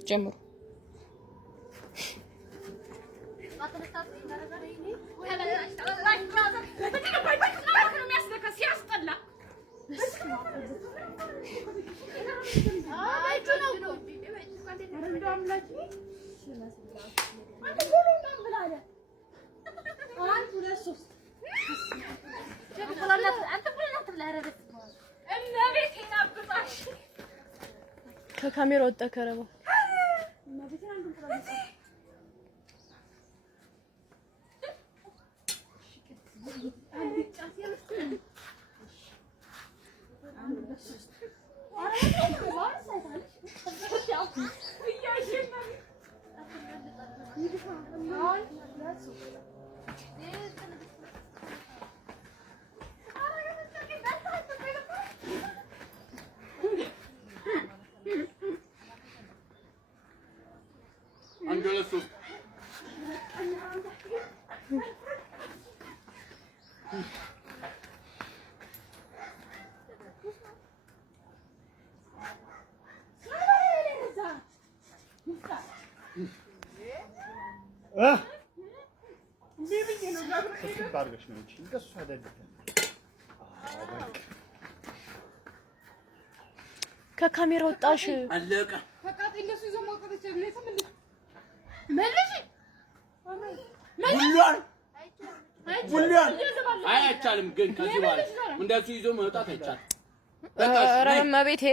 ጀምሩ። ከካሜራ ወጣ ከረባ Angelasu. ከካሜራ ወጣሽ አለቀ ፈቃድ እንደሱ ይዞ መውጣት ይችላል ሙሉን አይቻልም ግን ከዚህ በኋላ እንደሱ ይዞ መውጣት አይቻልም ረም ቤቴ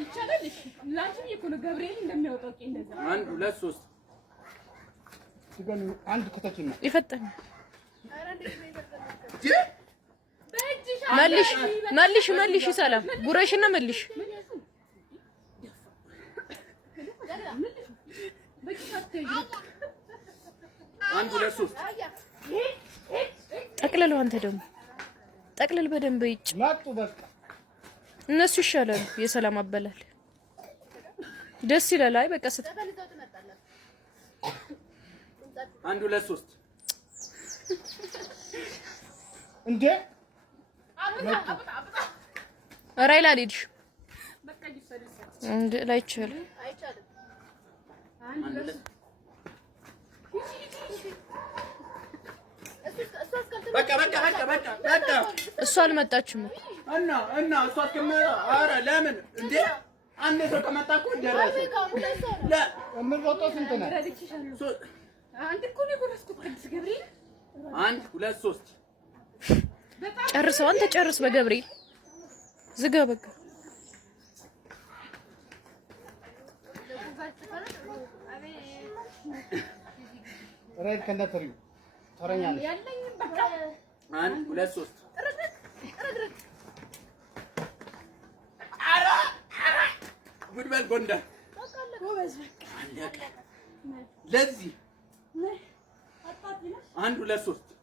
ይቻላል እሺ ላንቺም ይኩን ገብርኤል እንደሚያወጣው እንደዛ 1 2 3 ሲገን አንድ ከተችና ይፈጠን መልሽ ሰላም ጉረሽና መልሽ አንድ ሁለት ሶስት ጠቅልለው አንተ ደግሞ ጠቅልል በደንብ ይጭ ማጡ በቃ እነሱ ይሻላሉ የሰላም አበላል ደስ ይላል አይ በቃ ስት አንድ ሁለት ሶስት እንዴ ራይላ ልጅ በቃ ይሰልስ እንዴ ላይ ይችላል በቃ እሷ አልመጣችም እና እሷ ከመራ አረ ለምን እንዴ አንዴ ሰው ከመጣኩ ደረሰ ለ ምን ወጣው ስንት ነው አንድ እኮ ነው ጎረስኩት ቅዱስ ገብርኤል 1 2 3 ጨርሰው አንተ ጨርስ በገብርኤል ዝጋ በቃ ራይድ ከነተሪው ተረኛለሽ ያለኝ በቃ 1 2 3 አራ ጉድበል ጎንደር ጎበዝ በቃ አለቀ ለዚህ 1 2 3